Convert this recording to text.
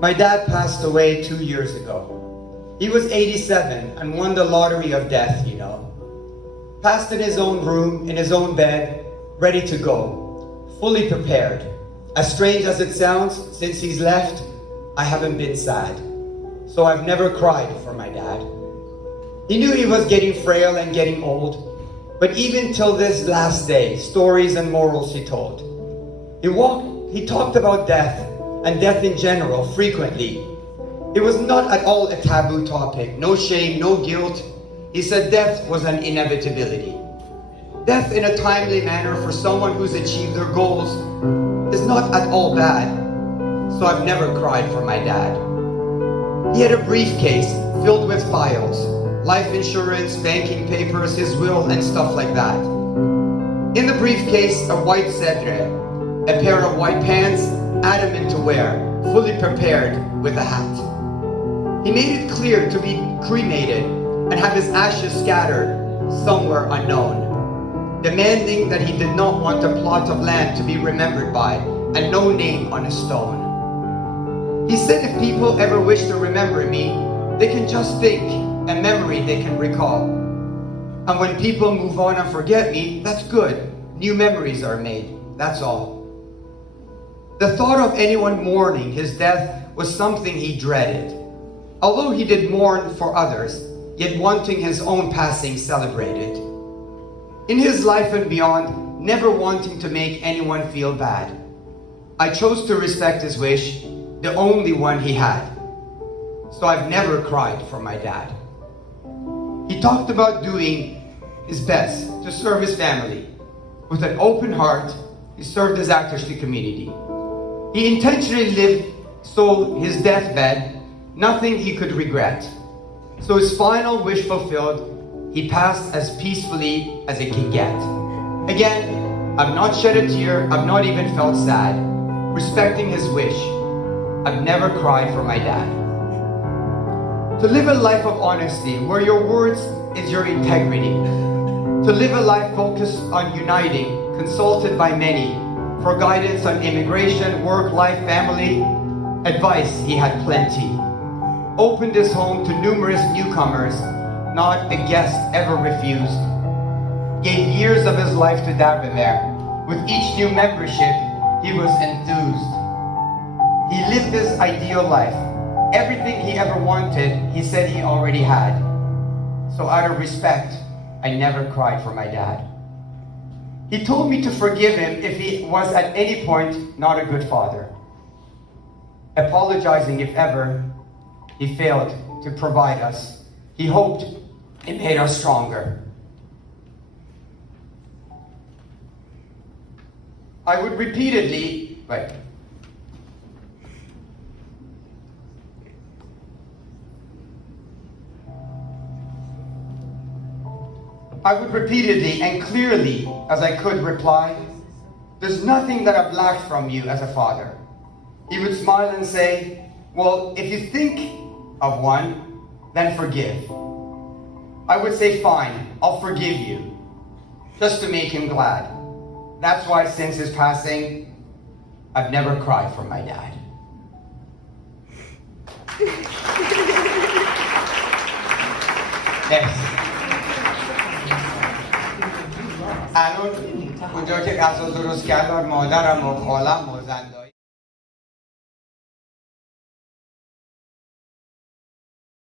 My dad passed away 2 years ago. He was 87 and won the lottery of death, you know. Passed in his own room, in his own bed, ready to go, fully prepared. As strange as it sounds, since he's left, I haven't been sad. So I've never cried for my dad. He knew he was getting frail and getting old, but even till this last day, stories and morals he told. He talked about death, and death in general, frequently. It was not at all a taboo topic, no shame, no guilt. He said death was an inevitability. Death in a timely manner for someone who's achieved their goals is not at all bad. So I've never cried for my dad. He had a briefcase filled with files, life insurance, banking papers, his will, and stuff like that. In the briefcase, a white sedreh, a pair of white pants, adamant to wear, fully prepared with a hat. He made it clear to be cremated and have his ashes scattered somewhere unknown, demanding that he did not want a plot of land to be remembered by and no name on a stone. He said if people ever wish to remember me, they can just think, a memory they can recall. And when people move on and forget me, that's good. New memories are made, that's all. The thought of anyone mourning his death was something he dreaded. Although he did mourn for others, yet wanting his own passing celebrated. In his life and beyond, never wanting to make anyone feel bad. I chose to respect his wish, the only one he had. So I've never cried for my dad. He talked about doing his best to serve his family. With an open heart, he served his actors to the community. He intentionally lived so his deathbed, nothing he could regret. So his final wish fulfilled, he passed as peacefully as it can get. Again, I've not shed a tear, I've not even felt sad. Respecting his wish, I've never cried for my dad. To live a life of honesty, where your words is your integrity. To live a life focused on uniting, consulted by many, for guidance on immigration, work, life, family. Advice, he had plenty. Opened his home to numerous newcomers, not a guest ever refused. Gave years of his life to Darbemer. With each new membership, he was enthused. He lived his ideal life. Everything he ever wanted, he said he already had. So out of respect, I never cried for my dad. He told me to forgive him if he was at any point not a good father. Apologizing if ever he failed to provide us. He hoped it made us stronger. I would repeatedly and clearly as I could reply, there's nothing that I've lacked from you as a father. He would smile and say, well, if you think of one, then forgive. I would say, fine, I'll forgive you, just to make him glad. That's why since his passing, I've never cried for my dad. Yes. الان اونجا که غذا درست کرد مادرم و خالم و زندانی